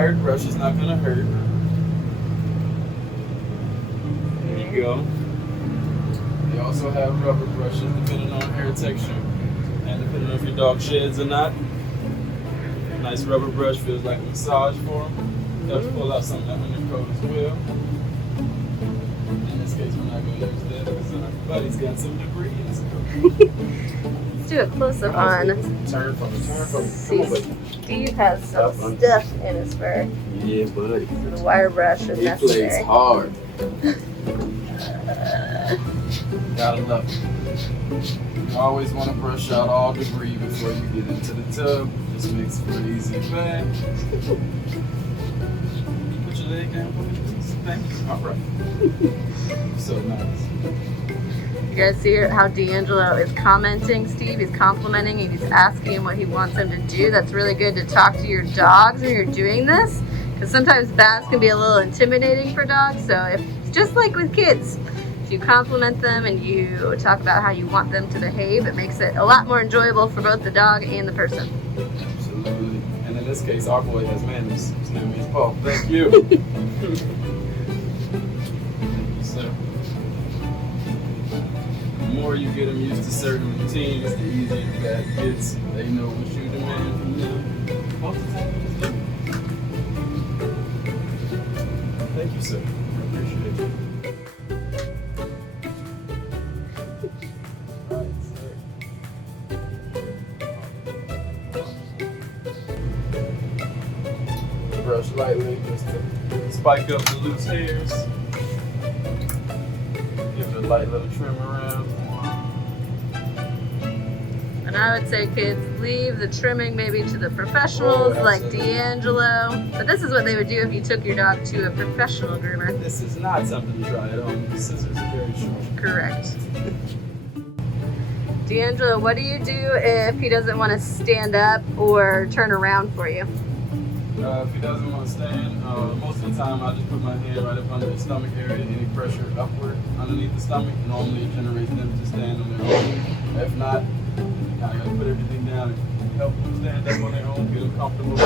wired brush is not gonna hurt. There you go. They also have rubber brushes depending on hair texture and depending on if your dog sheds or not. Nice rubber brush feels like a massage for them. Helps pull out some of that undercoat as well. In this case, we're not going to use that because our buddy's got some debris in his coat. Let's do a close-up on. Turn from the. See, Steve has some stuff in his fur. Yeah, buddy. So the wire brush is necessary. He plays hard. Gotta love it. You always want to brush out all debris before you get into the tub. Just makes it for an easy bath. Put your leg down for me, please. Thank you. All right. So nice. You guys see how D'Angelo is commenting Steve? He's complimenting and he's asking him what he wants him to do. That's really good to talk to your dogs when you're doing this. Because sometimes baths can be a little intimidating for dogs. So if just like with kids, if you compliment them and you talk about how you want them to behave, it makes it a lot more enjoyable for both the dog and the person. Absolutely. And in this case, our boy has manners. His name is Paul. Thank you. Thank you, sir. The more you get them used to certain routines, the easier the bath gets. They know what you demand from them. Most of the time, thank you, sir. I appreciate you. Brush lightly just to spike up the loose hairs. Give it a light little trim around. And I would say kids, leave the trimming maybe to the professionals like D'Angelo. But this is what they would do if you took your dog to a professional groomer. This is not something to try at home. The scissors are very sharp. Correct. D'Angelo, what do you do if he doesn't want to stand up or turn around for you? If he doesn't want to stand, most of the time I just put my hand right up under the stomach area. Any pressure upward underneath the stomach, normally it generates them to stand on their own. If not, you kind of got to put everything down and help them stand up on their own, get them comfortable.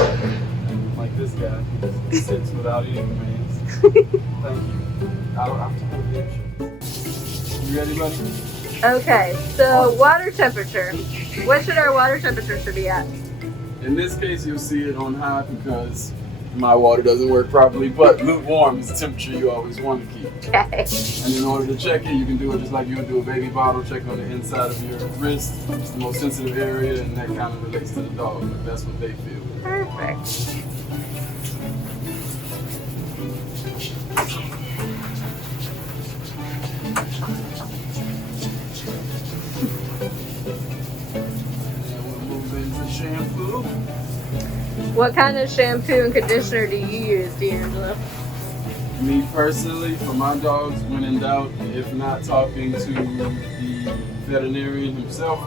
Like this guy, he just sits without any commands. Thank you. I'm totally sure. You ready, buddy? Okay, so water temperature. What should our water temperature be at? In this case, you'll see it on high because my water doesn't work properly, but lukewarm is the temperature you always want to keep. Okay. And in order to check it, you can do it just like you would do a baby bottle, check on the inside of your wrist. It's the most sensitive area, and that kind of relates to the dog, but that's what they feel. Perfect. Shampoo. What kind of shampoo and conditioner do you use, D'Angelo? Me personally, for my dogs, when in doubt, if not talking to the veterinarian himself,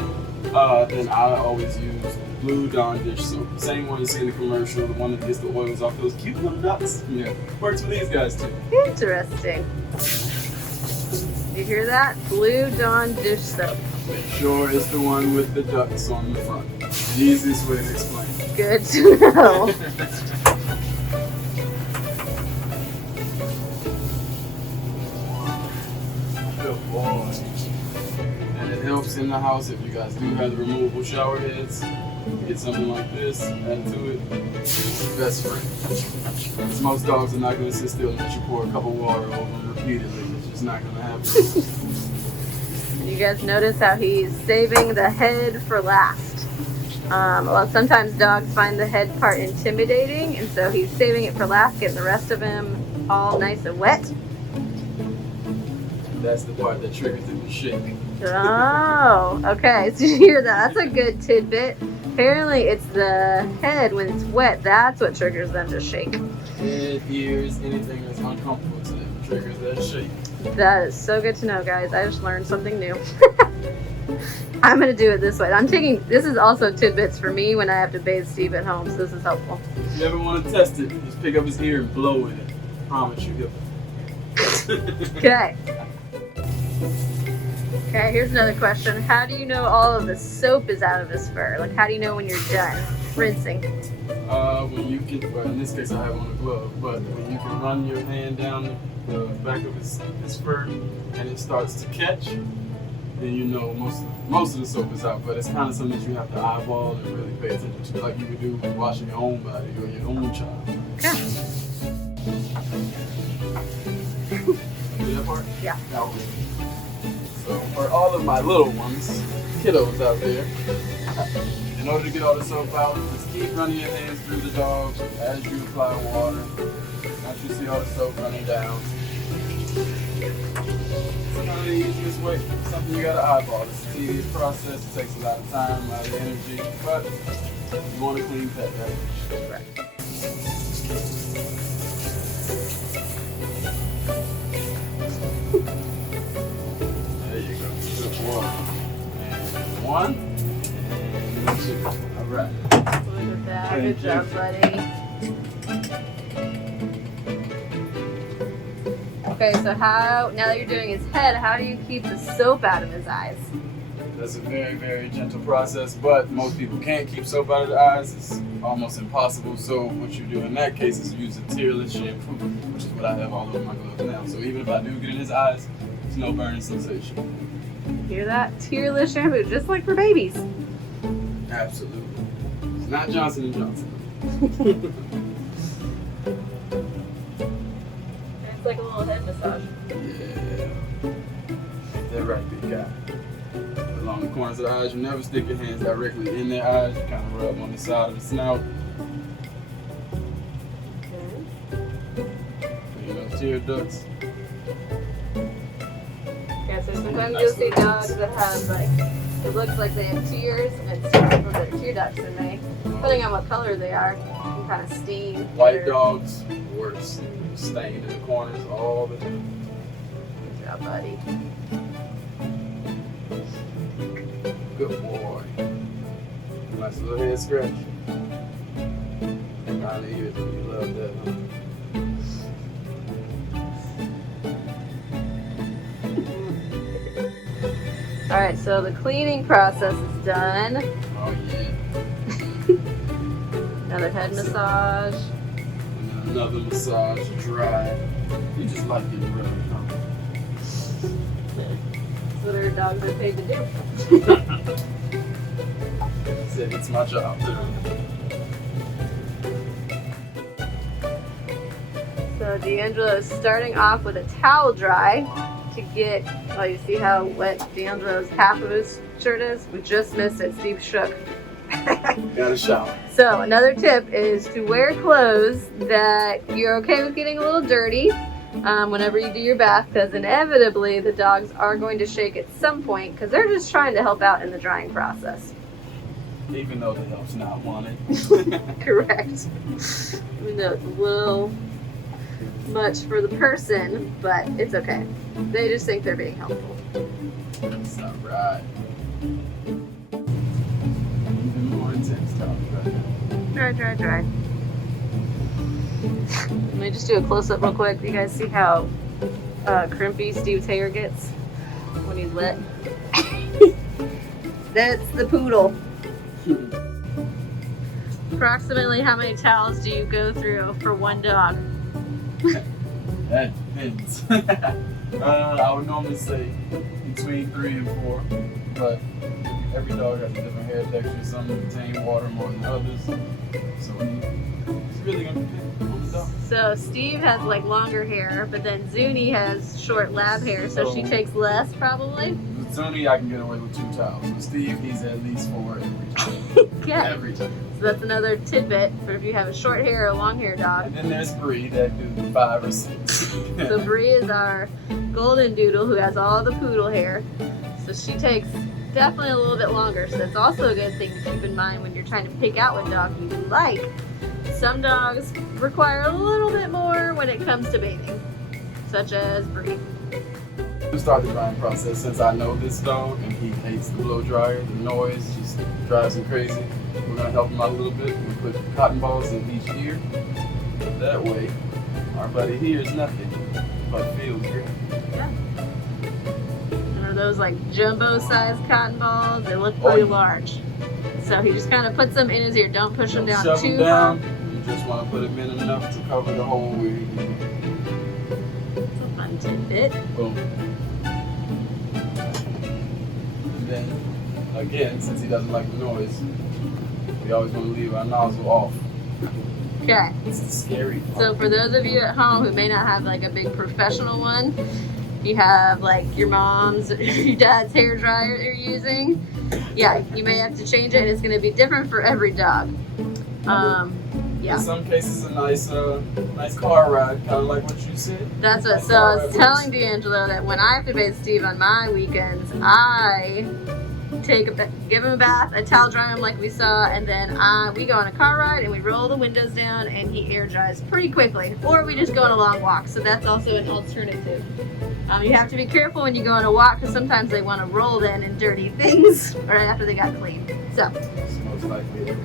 then I always use Blue Dawn dish soap. Same one you see in the commercial, the one that gets the oils off those cute little ducks. Yeah, works for these guys too. Interesting. You hear that? Blue Dawn dish soap. Make sure it's the one with the ducks on the front. The easiest way to explain. Good to know. Good boy. And it helps in the house if you guys do have the removable shower heads. Get something like this, add to it. It's your best friend. Because most dogs are not going to sit still and let you pour a cup of water over them repeatedly. It's just not going to happen. You guys notice how he's saving the head for last. Well, sometimes dogs find the head part intimidating, and so he's saving it for last, getting the rest of him all nice and wet. That's the part that triggers them to shake. Oh, okay. So you hear that? That's a good tidbit. Apparently, it's the head when it's wet. That's what triggers them to shake. Head, ears, anything that's uncomfortable to them triggers that shake. That is so good to know, guys. I just learned something new. I'm going to do it this way. This is also tidbits for me when I have to bathe Steve at home, so this is helpful. If you ever want to test it, just pick up his ear and blow in it. I promise you. Okay. Okay, here's another question. How do you know all of the soap is out of his fur? Like, how do you know when you're done? rinsing? When you can, well, in this case I have on a glove, but when you can run your hand down the back of his fur and it starts to catch, then you know most of the soap is out. But it's kind of something that you have to eyeball and really pay attention to, like you would do when washing your own body or your own child. Okay. See that part? Yeah. No. So for all of my little ones, kiddos out there, in order to get all the soap out, just keep running your hands through the dog as you apply water. Once you see all the soap running down. It's kind of the easiest way. It's something you gotta eyeball. It's a tedious process. It takes a lot of time, a lot of energy, but you want to clean pet that. Right. There you go. Good boy. And one. And two. All right. Look at that. Good job, buddy. Okay, so now that you're doing his head, how do you keep the soap out of his eyes? That's a very, very gentle process, but most people can't keep soap out of their eyes. It's almost impossible. So what you do in that case is use a tearless shampoo, which is what I have all over my gloves now. So even if I do get in his eyes, there's no burning sensation. Hear that? Tearless shampoo, just like for babies. Absolutely. It's not Johnson & Johnson. It's like a little head massage. Yeah. That right, big guy. Along the corners of the eyes, you never stick your hands directly in their eyes. You kind of rub on the side of the snout. You know, tear ducts. Yeah, so sometimes you'll see dogs that have like, it looks like they have tears and it's from their tear ducts, and they, depending on what color they are, can kind of stain. White dogs, worse. Stained in the corners all the time. Good job, buddy. Good boy. Nice little head scratch. Around the ears, you love that, huh? Alright, so the cleaning process is done. Oh yeah. Another head massage. And another massage, dry. You just like getting rubbed, huh? That's what our dogs are paid to do. Said it's my job too. So D'Angelo is starting off with a towel dry to get, oh, you see how wet D'Angelo's half of his shirt is? We just missed it. Steve shook. Got a shower. So another tip is to wear clothes that you're okay with getting a little dirty whenever you do your bath, because inevitably the dogs are going to shake at some point because they're just trying to help out in the drying process. Even though the help's not wanted. Correct. Even though it's a little much for the person, but it's okay. They just think they're being helpful. That's not right. Even more intense talk right now. Dry, dry, dry. Let me just do a close-up real quick. You guys see how crimpy Steve's hair gets when he's wet? That's the poodle. Approximately how many towels do you go through for one dog? That depends. I would normally say between 3 and 4, but every dog has a different hair texture. Some retain water more than others, so it's really gonna depend on the dog. So Steve has like longer hair, but then Zuni has short lab hair, so she takes less probably. With Zuni, I can get away with 2 towels. With Steve, he's at least 4 every time. Okay. Every time. So that's another tidbit for if you have a short hair or a long hair dog. And then there's Bree that do 5 or 6. So Bree is our golden doodle who has all the poodle hair. So she takes definitely a little bit longer. So that's also a good thing to keep in mind when you're trying to pick out what dog you like. Some dogs require a little bit more when it comes to bathing, such as Bree. To start the drying process, since I know this dog and he hates the blow dryer, the noise just drives him crazy. We're gonna help him out a little bit. We put cotton balls in each ear. That way, our buddy hears nothing, but feels great. Yeah. And are those like jumbo sized cotton balls? They look pretty large. So he just kind of puts them in his ear. Don't push them down Shove too them down. far. You just want to put them in enough to cover the hole where you need it. It's a fun tidbit. Boom. And then, again, since he doesn't like the noise, we always want to leave our nozzle off. Okay. It's the scary part. So for those of you at home who may not have like a big professional one, you have like your mom's or your dad's hair dryer you're using, yeah, you may have to change it, and it's going to be different for every dog. Yeah. In some cases, a nice car ride, kind of like what you said. That's what. So I was telling D'Angelo that when I have to bathe Steve on my weekends, I give him a bath, I towel dry him like we saw, and then we go on a car ride and we roll the windows down and he air dries pretty quickly. Or we just go on a long walk. So that's also an alternative. You have to be careful when you go on a walk because sometimes they want to roll in dirty things right after they got clean. So. It's most likely.